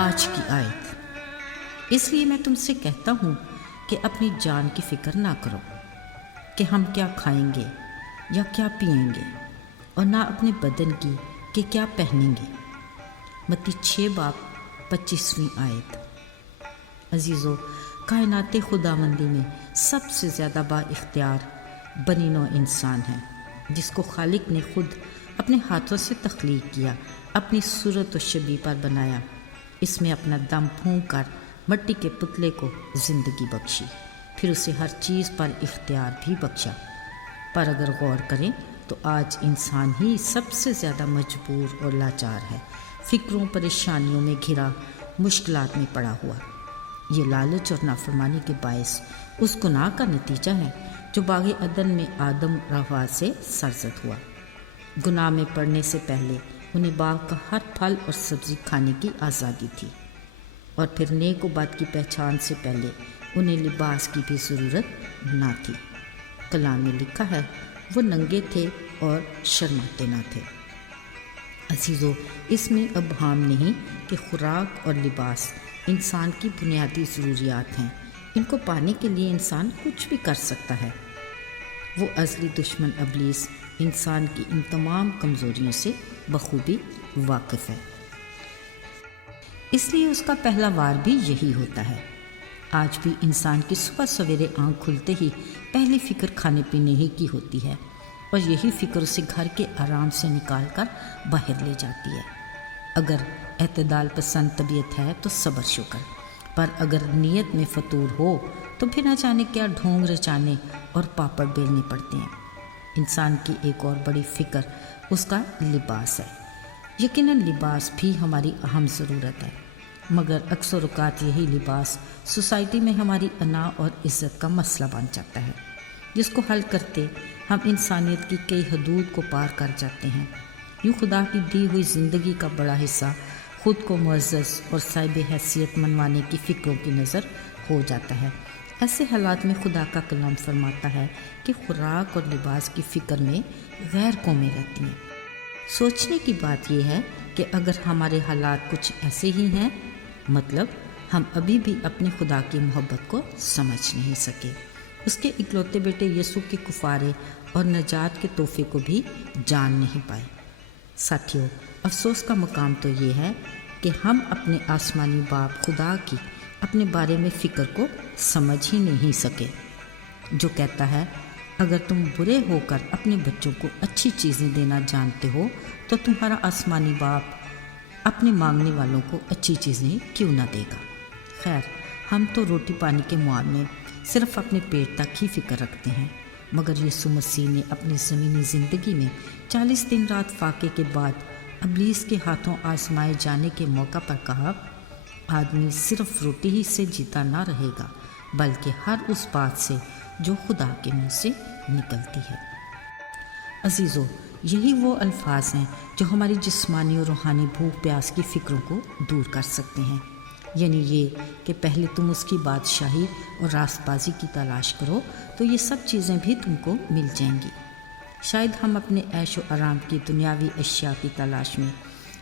آج کی آیت۔ اس لیے میں تم سے کہتا ہوں کہ اپنی جان کی فکر نہ کرو کہ ہم کیا کھائیں گے یا کیا پئیں گے، اور نہ اپنے بدن کی کہ کیا پہنیں گے۔ متی 6:25 آیت۔ عزیزو، کائنات خداوندی میں سب سے زیادہ با اختیار بنی نوع انسان ہے، جس کو خالق نے خود اپنے ہاتھوں سے تخلیق کیا، اپنی صورت و شبیہ پر بنایا، اس میں اپنا دم پھونک کر مٹی کے پتلے کو زندگی بخشی، پھر اسے ہر چیز پر اختیار بھی بخشا۔ پر اگر غور کریں تو آج انسان ہی سب سے زیادہ مجبور اور لاچار ہے، فکروں پریشانیوں میں گھرا، مشکلات میں پڑا ہوا۔ یہ لالچ اور نافرمانی کے باعث اس گناہ کا نتیجہ ہے جو باغ عدن میں آدم و حوا سے سرزد ہوا۔ گناہ میں پڑنے سے پہلے انہیں باغ کا ہر پھل اور سبزی کھانے کی آزادی تھی، اور پھر نیک و بد کی پہچان سے پہلے انہیں لباس کی بھی ضرورت نہ تھی۔ کلام میں لکھا ہے، وہ ننگے تھے اور شرماتے نہ تھے۔ عزیزو، اس میں ابہام نہیں کہ خوراک اور لباس انسان کی بنیادی ضروریات ہیں، ان کو پانے کے لیے انسان کچھ بھی کر سکتا ہے۔ وہ ازلی دشمن ابلیس انسان کی ان تمام کمزوریوں سے بخوبی واقف ہے، اس لیے اس کا پہلا وار بھی یہی ہوتا ہے۔ آج بھی انسان کی صبح سویرے آنکھ کھلتے ہی پہلی فکر کھانے پینے ہی کی ہوتی ہے، اور یہی فکر اسے گھر کے آرام سے نکال کر باہر لے جاتی ہے۔ اگر اعتدال پسند طبیعت ہے تو صبر شکر، پر اگر نیت میں فطور ہو تو پھر نہ جانے کیا ڈھونگ رچانے اور پاپڑ بیلنے پڑتے ہیں۔ انسان کی ایک اور بڑی فکر اس کا لباس ہے۔ یقیناً لباس بھی ہماری اہم ضرورت ہے، مگر اکثر اوقات یہی لباس سوسائٹی میں ہماری انا اور عزت کا مسئلہ بن جاتا ہے، جس کو حل کرتے ہم انسانیت کی کئی حدود کو پار کر جاتے ہیں۔ یوں خدا کی دی ہوئی زندگی کا بڑا حصہ خود کو معزز اور صاحب حیثیت منوانے کی فکروں کی نظر ہو جاتا ہے۔ ایسے حالات میں خدا کا کلام فرماتا ہے کہ خوراک اور لباس کی فکر میں غیر قومیں رہتی ہیں۔ سوچنے کی بات یہ ہے کہ اگر ہمارے حالات کچھ ایسے ہی ہیں، مطلب ہم ابھی بھی اپنے خدا کی محبت کو سمجھ نہیں سکے، اس کے اکلوتے بیٹے یسوع کے کفارے اور نجات کے تحفے کو بھی جان نہیں پائے۔ ساتھیو، افسوس کا مقام تو یہ ہے کہ ہم اپنے آسمانی باپ خدا کی اپنے بارے میں فکر کو سمجھ ہی نہیں سکے، جو کہتا ہے، اگر تم برے ہو کر اپنے بچوں کو اچھی چیزیں دینا جانتے ہو تو تمہارا آسمانی باپ اپنے مانگنے والوں کو اچھی چیزیں کیوں نہ دے گا۔ خیر، ہم تو روٹی پانی کے معاملے صرف اپنے پیٹ تک ہی فکر رکھتے ہیں، مگر یسوع مسیح نے اپنی زمینی زندگی میں 40 دن رات فاقے کے بعد ابلیس کے ہاتھوں آزمائے جانے کے موقع پر کہا، آدمی صرف روٹی ہی سے جیتا نہ رہے گا، بلکہ ہر اس بات سے جو خدا کے منہ سے نکلتی ہے۔ عزیزو، یہی وہ الفاظ ہیں جو ہماری جسمانی اور روحانی بھوک پیاس کی فکروں کو دور کر سکتے ہیں، یعنی یہ کہ پہلے تم اس کی بادشاہی اور راست بازی کی تلاش کرو تو یہ سب چیزیں بھی تم کو مل جائیں گی۔ شاید ہم اپنے عیش و آرام کی دنیاوی اشیاء کی تلاش میں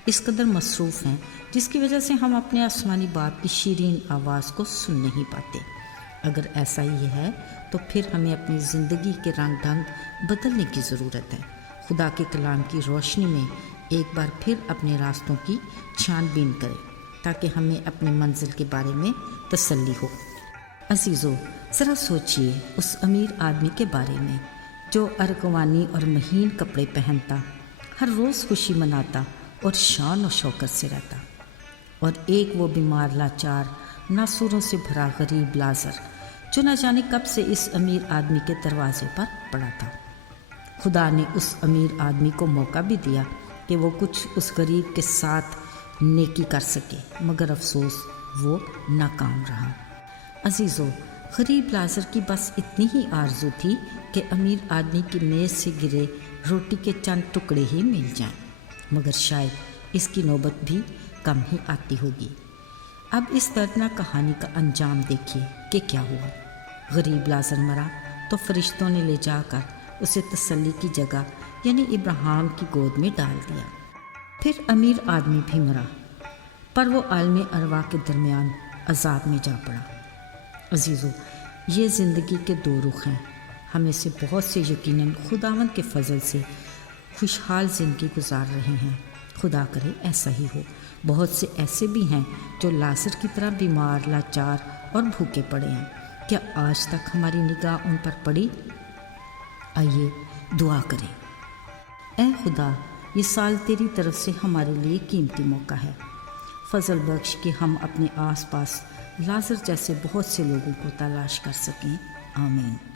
اس قدر مصروف ہیں، جس کی وجہ سے ہم اپنے آسمانی باپ کی شیرین آواز کو سن نہیں پاتے۔ اگر ایسا ہی ہے تو پھر ہمیں اپنی زندگی کے رنگ ڈھنگ بدلنے کی ضرورت ہے۔ خدا کے کلام کی روشنی میں ایک بار پھر اپنے راستوں کی چھان بین کریں تاکہ ہمیں اپنے منزل کے بارے میں تسلی ہو۔ عزیزو، ذرا سوچئے اس امیر آدمی کے بارے میں جو ارغوانی اور مہین کپڑے پہنتا، ہر روز خوشی مناتا اور شان و شوکت سے رہتا، اور ایک وہ بیمار لاچار ناسوروں سے بھرا غریب لازر جو نہ جانے کب سے اس امیر آدمی کے دروازے پر پڑا تھا۔ خدا نے اس امیر آدمی کو موقع بھی دیا کہ وہ کچھ اس غریب کے ساتھ نیکی کر سکے، مگر افسوس وہ ناکام رہا۔ عزیزو، غریب لازر کی بس اتنی ہی آرزو تھی کہ امیر آدمی کی میز سے گرے روٹی کے چند ٹکڑے ہی مل جائیں، مگر شاید اس کی نوبت بھی کم ہی آتی ہوگی۔ اب اس دردناک کہانی کا انجام دیکھیے کہ کیا ہوا۔ غریب لازر مرا تو فرشتوں نے لے جا کر اسے تسلی کی جگہ یعنی ابراہیم کی گود میں ڈال دیا۔ پھر امیر آدمی بھی مرا، پر وہ عالم ارواح کے درمیان عذاب میں جا پڑا۔ عزیزو، یہ زندگی کے دو رخ ہیں۔ ہمیں سے بہت سے یقیناً خداوند کے فضل سے خوشحال زندگی گزار رہے ہیں، خدا کرے ایسا ہی ہو۔ بہت سے ایسے بھی ہیں جو لازر کی طرح بیمار، لاچار اور بھوکے پڑے ہیں۔ کیا آج تک ہماری نگاہ ان پر پڑی؟ آئیے دعا کریں۔ اے خدا، یہ سال تیری طرف سے ہمارے لیے قیمتی موقع ہے۔ فضل بخش کہ ہم اپنے آس پاس لازر جیسے بہت سے لوگوں کو تلاش کر سکیں۔ آمین۔